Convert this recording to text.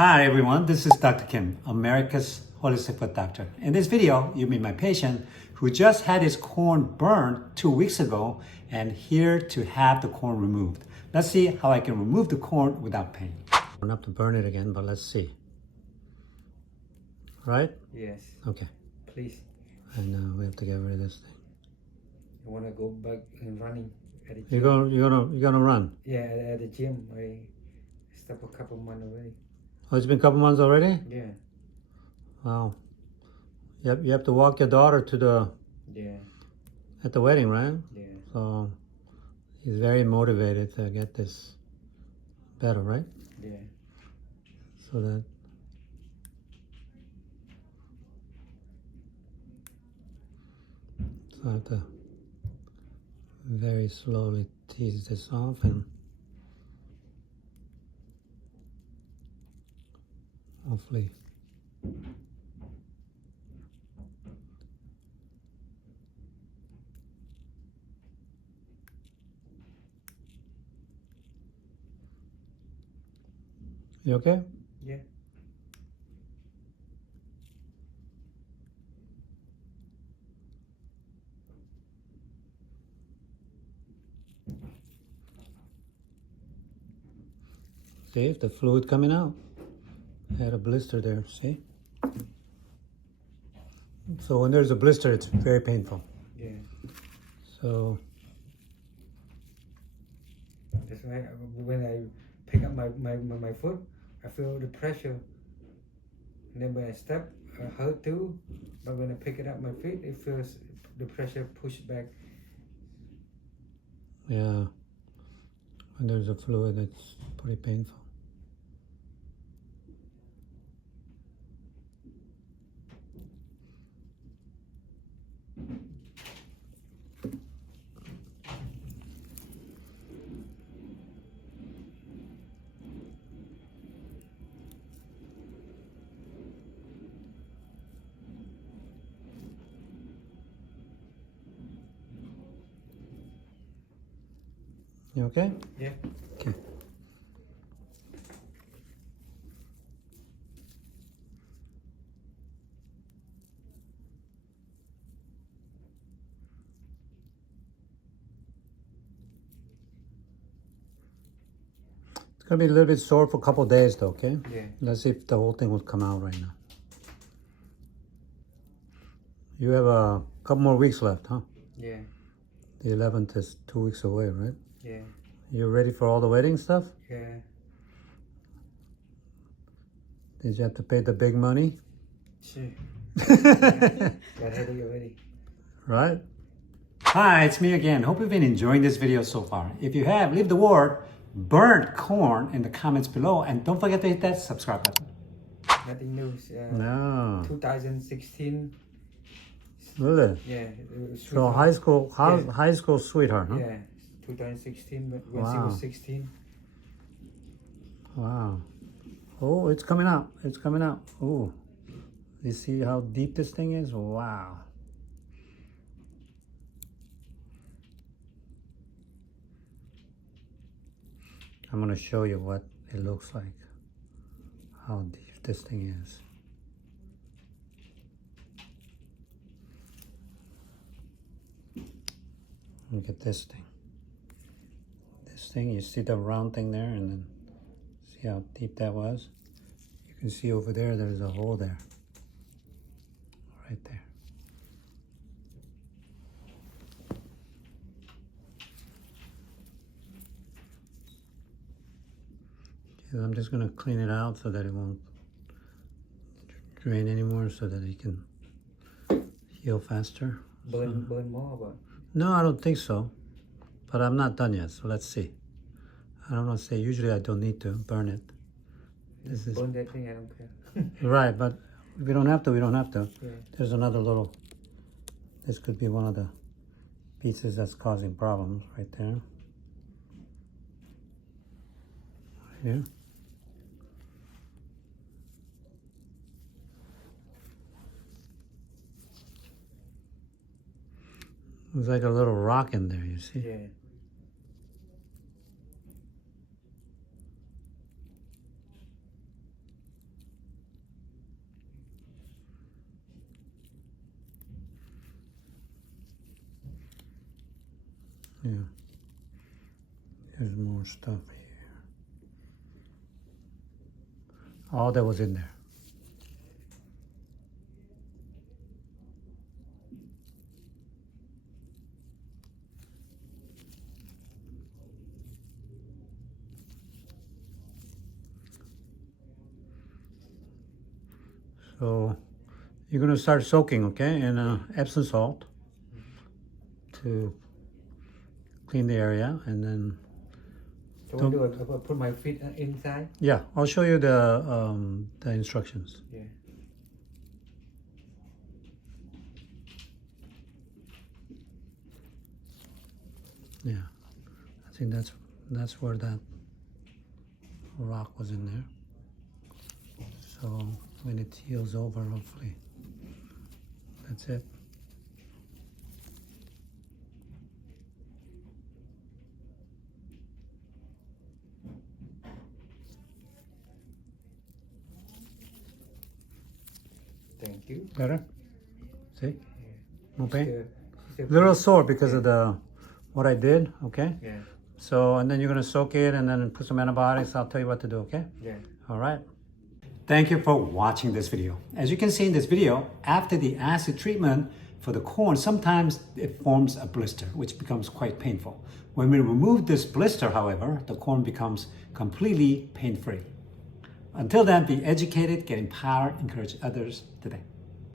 Hi everyone, this is Dr. Kim, America's holistic foot doctor. In this video, you meet my patient who just had his corn burned 2 weeks ago and here to have the corn removed. Let's see how I can remove the corn without pain. I don't have to burn it again, but let's see. Right? Yes. Okay. Please. And we have to get rid of this thing. I want to go back and running at the gym. You're gonna run? Yeah, at the gym. I stopped a couple months already. Oh, it's been a couple months already? Yeah. Wow. You have to walk your daughter to the at the wedding, right? Yeah. So he's very motivated to get this better, right? Yeah. So that I have to very slowly tease this off and hopefully you okay? Yeah. See if the fluid coming out. I had a blister there, see? So when there's a blister, it's very painful. Yeah. So That's why when I pick up my foot, I feel the pressure. And then when I step, I hurt too. But when I pick it up my feet, it feels the pressure pushed back. yeah, when there's a fluid, it's pretty painful. You okay? Yeah. Okay. It's gonna be a little bit sore for a couple of days though, okay? Yeah. Let's see if the whole thing will come out right now. You have a couple more weeks left, huh? Yeah. The 11th is 2 weeks away, right? Yeah. You ready for all the wedding stuff? Yeah. Did you have to pay the big money? Sure. Got heavy already. Right? Hi, it's me again. Hope you've been enjoying this video so far. If you have, leave the word burnt corn in the comments below and don't forget to hit that subscribe button. Nothing new. No. 2016. Really? Yeah. So high school, Yeah. high school sweetheart, huh? Yeah. 2016, but when she Wow. was 16. Wow. Oh, it's coming out. It's coming out. Oh, you see how deep this thing is? Wow. I'm going to show you what it looks like, how deep this thing is. Look at this thing. This thing, you see the round thing there, and then see how deep that was? You can see over there, there's a hole there. Right there. Okay, I'm just going to clean it out so that it won't drain anymore, so that it can heal faster. Burn more, but No, I don't think so. But I'm not done yet, so let's see. I don't want to say, usually I don't need to burn it. This is burn that thing, I don't care. right, but if we don't have to, we don't have to. Yeah. There's another little, this could be one of the pieces that's causing problems right there. Right here. There's like a little rock in there, you see? Yeah. Yeah. There's more stuff here. All that was in there. So you're gonna start soaking, okay, in Epsom salt to clean the area, and then So what do I put my feet inside? yeah, I'll show you the instructions. Yeah. Yeah, I think that's where that rock was in there. So when it heals over, hopefully, that's it. Thank you. Better? See? No pain? Still Little sore because of the what I did, okay? Yeah. So, and then you're gonna soak it and then put some antibiotics. I'll tell you what to do, okay? Yeah. All right. Thank you for watching this video. As you can see in this video, after the acid treatment for the corn, sometimes it forms a blister, which becomes quite painful. When we remove this blister, however, the corn becomes completely pain-free. Until then, be educated, get empowered, encourage others today.